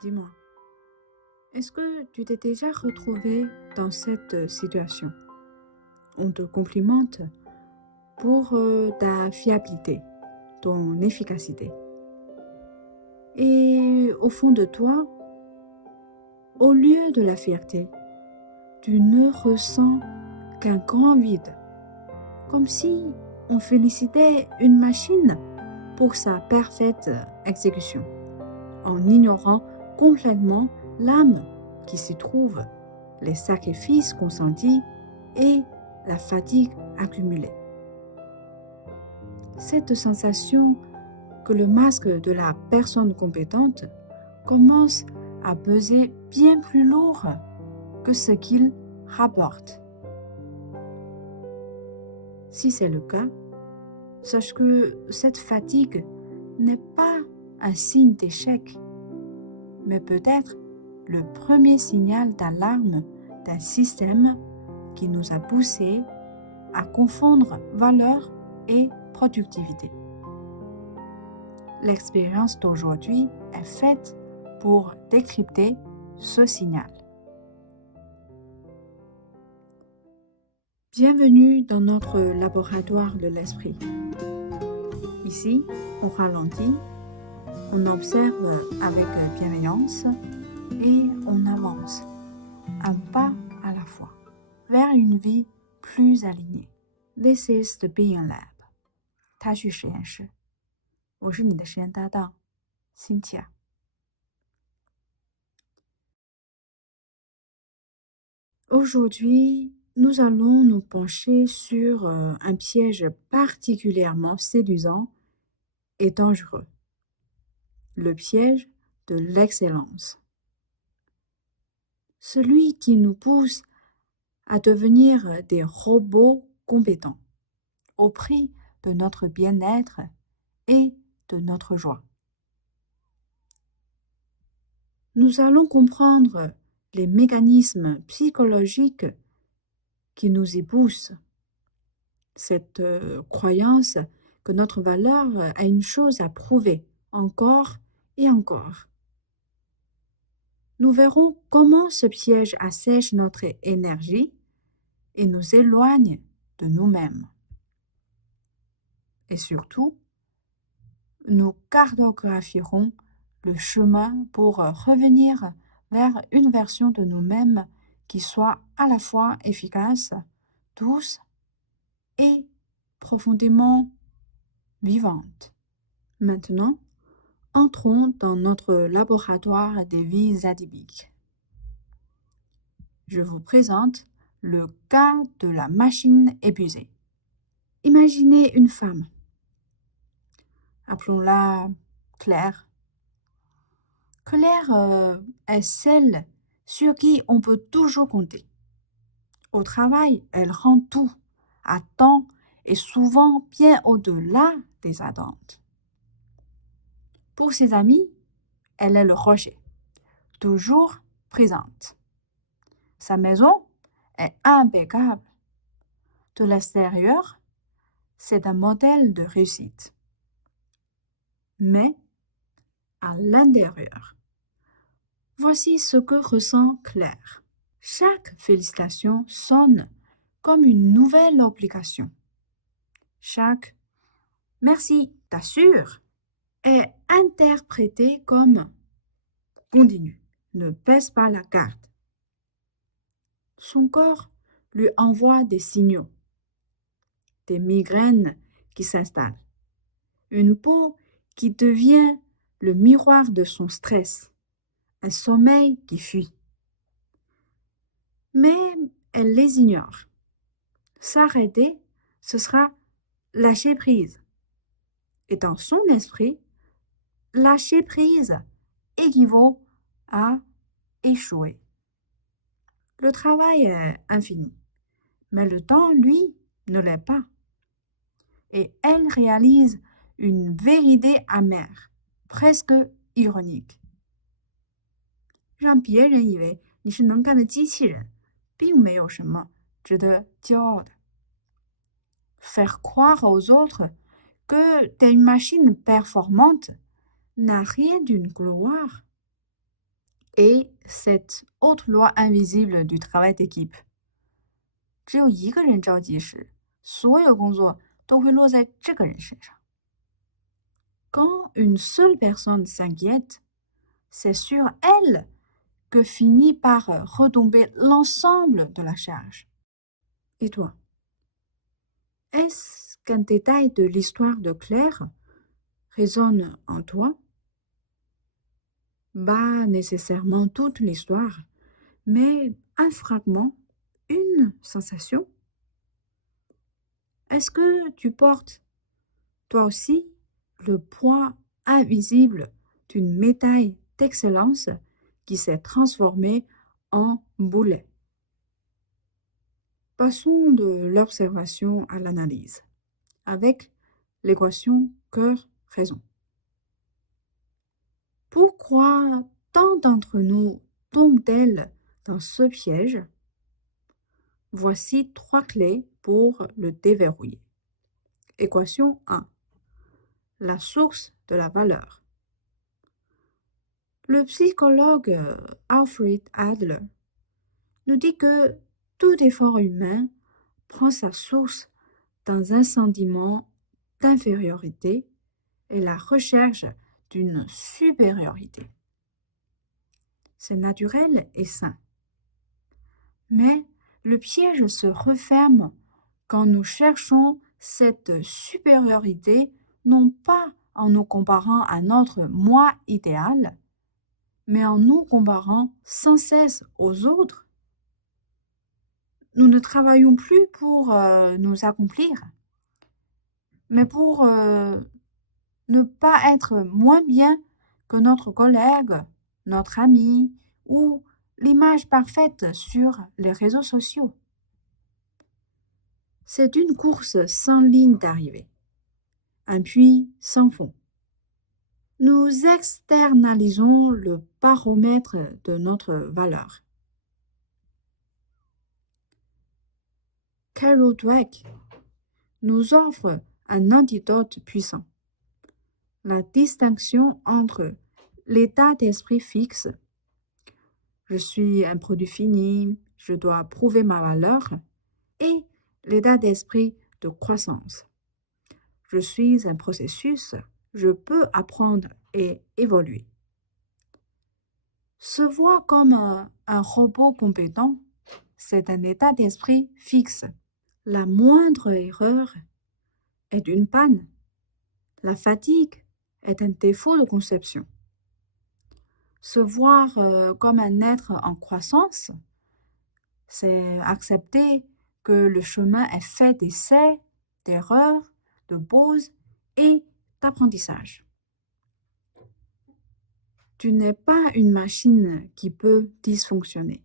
Dis-moi, est-ce que tu t'es déjà retrouvé dans cette situation? On te complimente pour ta fiabilité, ton efficacité. Et au fond de toi, au lieu de la fierté, tu ne ressens qu'un grand vide, comme si on félicitait une machine pour sa parfaite exécution, en ignorant complètement l'âme qui s'y trouve, les sacrifices consentis et la fatigue accumulée. Cette sensation que le masque de la personne compétente commence à peser bien plus lourd que ce qu'il rapporte. Si c'est le cas, sache que cette fatigue n'est pas un signe d'échec, mais peut-être le premier signal d'alarme d'un système qui nous a poussés à confondre valeur et productivité. L'expérience d'aujourd'hui est faite pour décrypter ce signal. Bienvenue dans notre laboratoire de l'esprit. Ici, on ralentit, on observe avec bienveillance et on avance, un pas à la fois, vers une vie plus alignée. This is the Being Lab. 他去实验室，我是你的实验搭档，Cynthia。Aujourd'hui, nous allons nous pencher sur un piège particulièrement séduisant et dangereux. Le piège de l'excellence. Celui qui nous pousse à devenir des robots compétents au prix de notre bien-être et de notre joie. Nous allons comprendre les mécanismes psychologiques qui nous y poussent. Cette croyance que notre valeur a une chose à prouver encore et encore. Nous verrons comment ce piège assèche notre énergie et nous éloigne de nous-mêmes. Et surtout, nous cartographierons le chemin pour revenir vers une version de nous-mêmes qui soit à la fois efficace, douce et profondément vivante. Maintenant, entrons dans notre laboratoire des vies atypiques. Je vous présente le cas de la machine épuisée. Imaginez une femme. Appelons-la Claire. Claire est celle sur qui on peut toujours compter. Au travail, elle rend tout, à temps et souvent bien au-delà des attentes. Pour ses amis, elle est le rocher, toujours présente. Sa maison est impeccable. De l'extérieur, c'est un modèle de réussite. Mais à l'intérieur, voici ce que ressent Claire. Chaque félicitation sonne comme une nouvelle obligation. Chaque « merci, t'assure » est interprété comme « continue, ne baisse pas la garde ». Son corps lui envoie des signaux, des migraines qui s'installent, une peau qui devient le miroir de son stress, un sommeil qui fuit. Mais elle les ignore. S'arrêter, ce sera lâcher prise. Et dans son esprit, lâcher prise équivaut à échouer. Le travail est infini, mais le temps, lui, ne l'est pas. Et elle réalise une vérité amère, presque ironique. 让别人以为你是能干的机器人，并没有什么值得骄傲的。Faire croire aux autres que t'es une machine performante n'a rien d'une gloire. et cette autre loi invisible du travail d'équipe. 只有一个人着急时，所有工作都会落在这个人身上。Quand une seule personne s'inquiète, c'est sur elle que finit par retomber l'ensemble de la charge. Et toi? Est-ce qu'un détail de l'histoire de Claire résonne en toi? Pas nécessairement toute l'histoire, mais un fragment, une sensation. Est-ce que tu portes, toi aussi, le poids invisible d'une médaille d'excellence qui s'est transformée en boulet? Passons de l'observation à l'analyse, avec l'équation cœur-raison. Pourquoi tant d'entre nous tombent-elles dans ce piège? Voici 3 clés pour le déverrouiller. Équation 1. La source de la valeur. Le psychologue Alfred Adler nous dit que tout effort humain prend sa source dans un sentiment d'infériorité et la recherche d'une supériorité. C'est naturel et sain. Mais le piège se referme quand nous cherchons cette supériorité non pas en nous comparant à notre moi idéal, mais en nous comparant sans cesse aux autres. Nous ne travaillons plus pour nous accomplir, mais pour ne pas être moins bien que notre collègue, notre ami ou l'image parfaite sur les réseaux sociaux. C'est une course sans ligne d'arrivée, un puits sans fond. Nous externalisons le baromètre de notre valeur. Carol Dweck nous offre un antidote puissant. La distinction entre l'état d'esprit fixe, je suis un produit fini, je dois prouver ma valeur, et l'état d'esprit de croissance. Je suis un processus, je peux apprendre et évoluer. Se voir comme un robot compétent, c'est un état d'esprit fixe. La moindre erreur est une panne. La fatigue est un défaut de conception. Se voir comme un être en croissance, c'est accepter que le chemin est fait d'essais, d'erreurs, de pauses et d'apprentissage. Tu n'es pas une machine qui peut dysfonctionner.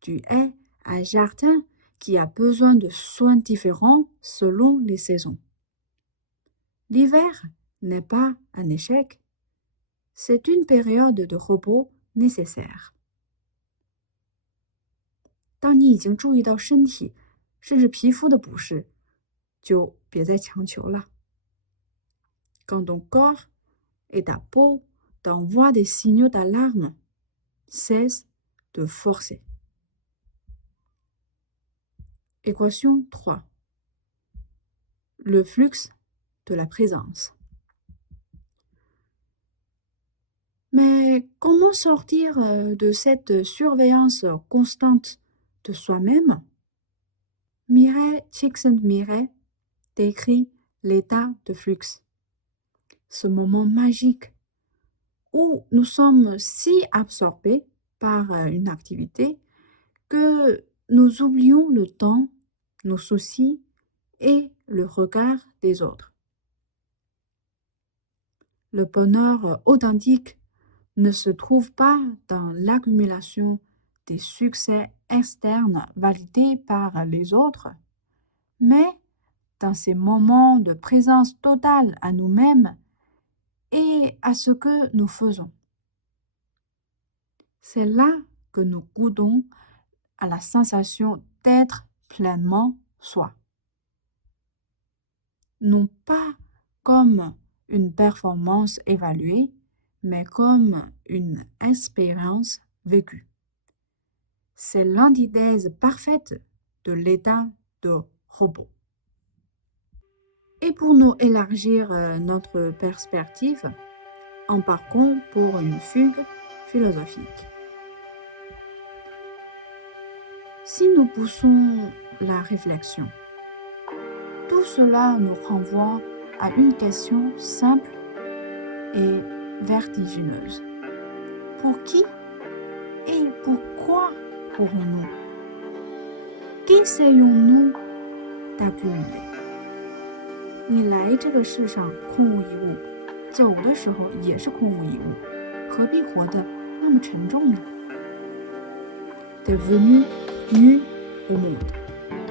Tu es un jardin qui a besoin de soins différents selon les saisons. L'hiver n'est pas un échec, c'est une période de repos nécessaire. 当你已经注意到身体甚至皮肤的不适，就别再强求了。Quand ton corps et ta peau t'envoient des signaux d'alarme, cesse de forcer. Équation 3. Le flux de la présence. Mais comment sortir de cette surveillance constante de soi-même? Mireille Csikszentmihalyi décrit l'état de flux, ce moment magique où nous sommes si absorbés par une activité que nous oublions le temps, nos soucis et le regard des autres. Le bonheur authentique ne se trouve pas dans l'accumulation des succès externes validés par les autres, mais dans ces moments de présence totale à nous-mêmes et à ce que nous faisons. C'est là que nous goûtons à la sensation d'être pleinement soi. Non pas comme une performance évaluée, mais comme une expérience vécu. C'est l'antithèse parfaite de l'état de repos. Et pour nous élargir notre perspective, embarquons pour une fugue philosophique. Si nous poussons la réflexion, tout cela nous renvoie à une question simple et vertigineuse. Pour qui et pourquoi courons-nous? Qu'essayons-nous d'accumuler? 你来这个世上空无一物，走的时候也是空无一物，何必活得那么沉重呢？ T'es venu nu au monde,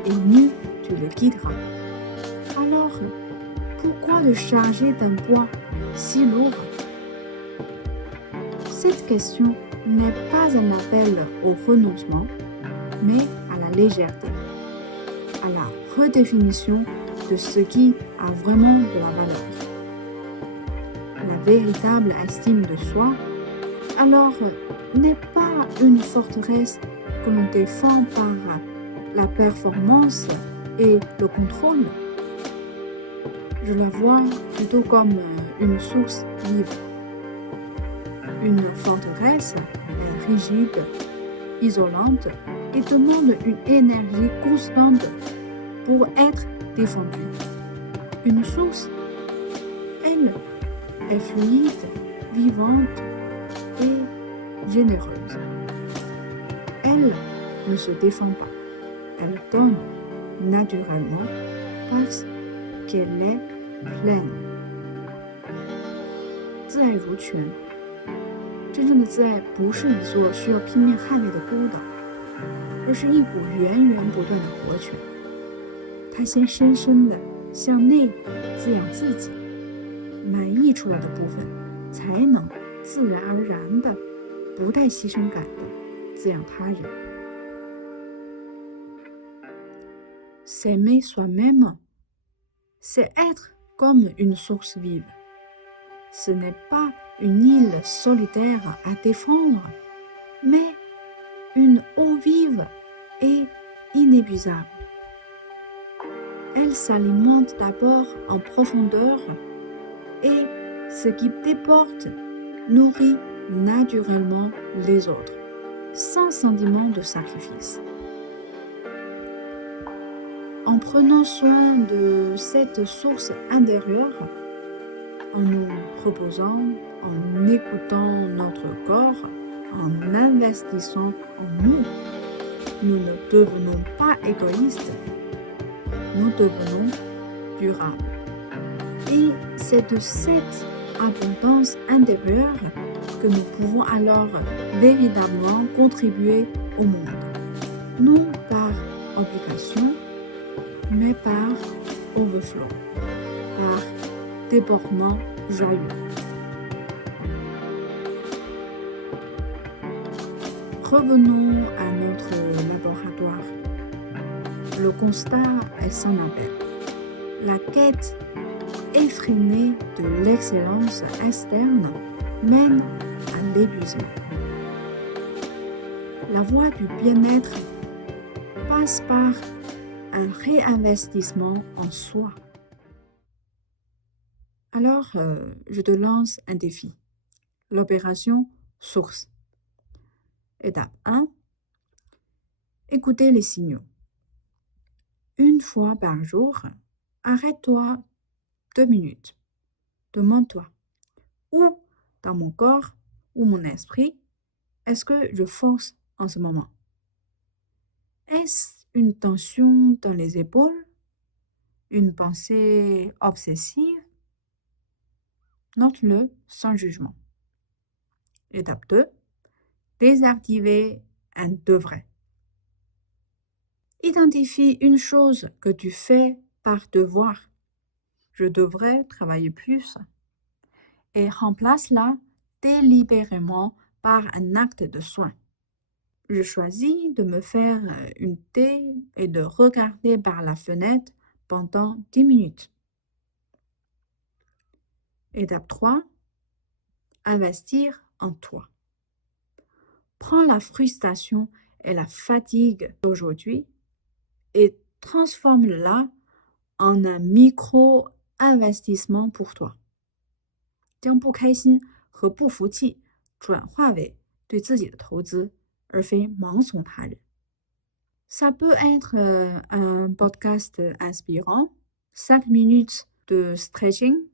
et nu tu le quitteras. Alors, pourquoi te charger d'un poids si lourd? Cette question n'est pas un appel au renoncement, mais à la légèreté, à la redéfinition de ce qui a vraiment de la valeur. La véritable estime de soi, alors, n'est pas une forteresse que l'on défend par la performance et le contrôle. Je la vois plutôt comme une source vive. Une forteresse est rigide, isolante et demande une énergie constante pour être défendue. Une source, elle, est fluide, vivante et généreuse. Elle ne se défend pas. Elle donne naturellement parce qu'elle est pleine. 自爱如泉，真正的自爱不是一座需要拼命捍卫的孤岛，而是一股源源不断的活泉。它先深深地向内滋养自己，满溢出来的部分才能自然而然的、不带牺牲感的滋养他人。S'aimer soi-même, c'est être comme une source vive. Ce n'est pas une île solitaire à défendre, mais une eau vive et inépuisable. Elle s'alimente d'abord en profondeur et ce qui déborde nourrit naturellement les autres, sans sentiment de sacrifice. En prenant soin de cette source intérieure, en nous reposant, en écoutant notre corps, en investissant en nous, nous ne devenons pas égoïstes, nous devenons durables. Et c'est de cette abondance intérieure que nous pouvons alors véritablement contribuer au monde, non par obligation, mais par overflow, par débordement joyeux. Revenons à notre laboratoire. Le constat est sans appel. La quête effrénée de l'excellence externe mène à l'épuisement. La voie du bien-être passe par un réinvestissement en soi. Alors, je te lance un défi. L'opération source. Étape 1. Écoutez les signaux. Une fois par jour, arrête-toi 2 minutes. Demande-toi, où dans mon corps ou mon esprit est-ce que je force en ce moment? Est-ce une tension dans les épaules? Une pensée obsessive? Note-le sans jugement. Étape 2. Désactiver un devrait. Identifie une chose que tu fais par devoir. Je devrais travailler plus. Et remplace-la délibérément par un acte de soin. Je choisis de me faire une thé et de regarder par la fenêtre pendant 10 minutes. Étape 3. Investir en toi. Prends la frustration et la fatigue d'aujourd'hui et transforme-la en un micro-investissement pour toi. 将不开心和不服气转化为对自己的投资，而非盲从他人。Ça peut être un podcast inspirant, 5 minutes de stretching,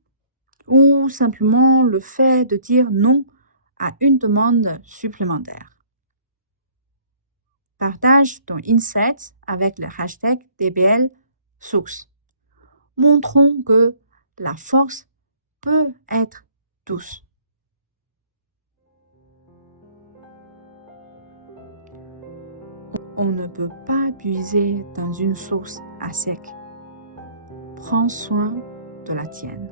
ou simplement le fait de dire non à une demande supplémentaire. Partage ton insight avec le hashtag DBL Source. Montrons que la force peut être douce. On ne peut pas puiser dans une source à sec. Prends soin de la tienne.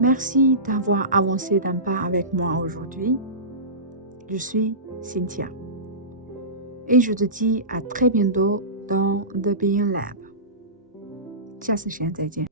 Merci d'avoir avancé d'un pas avec moi aujourd'hui. Je suis Cynthia. Et je te dis à très bientôt dans The Being Lab. 下次时间再见。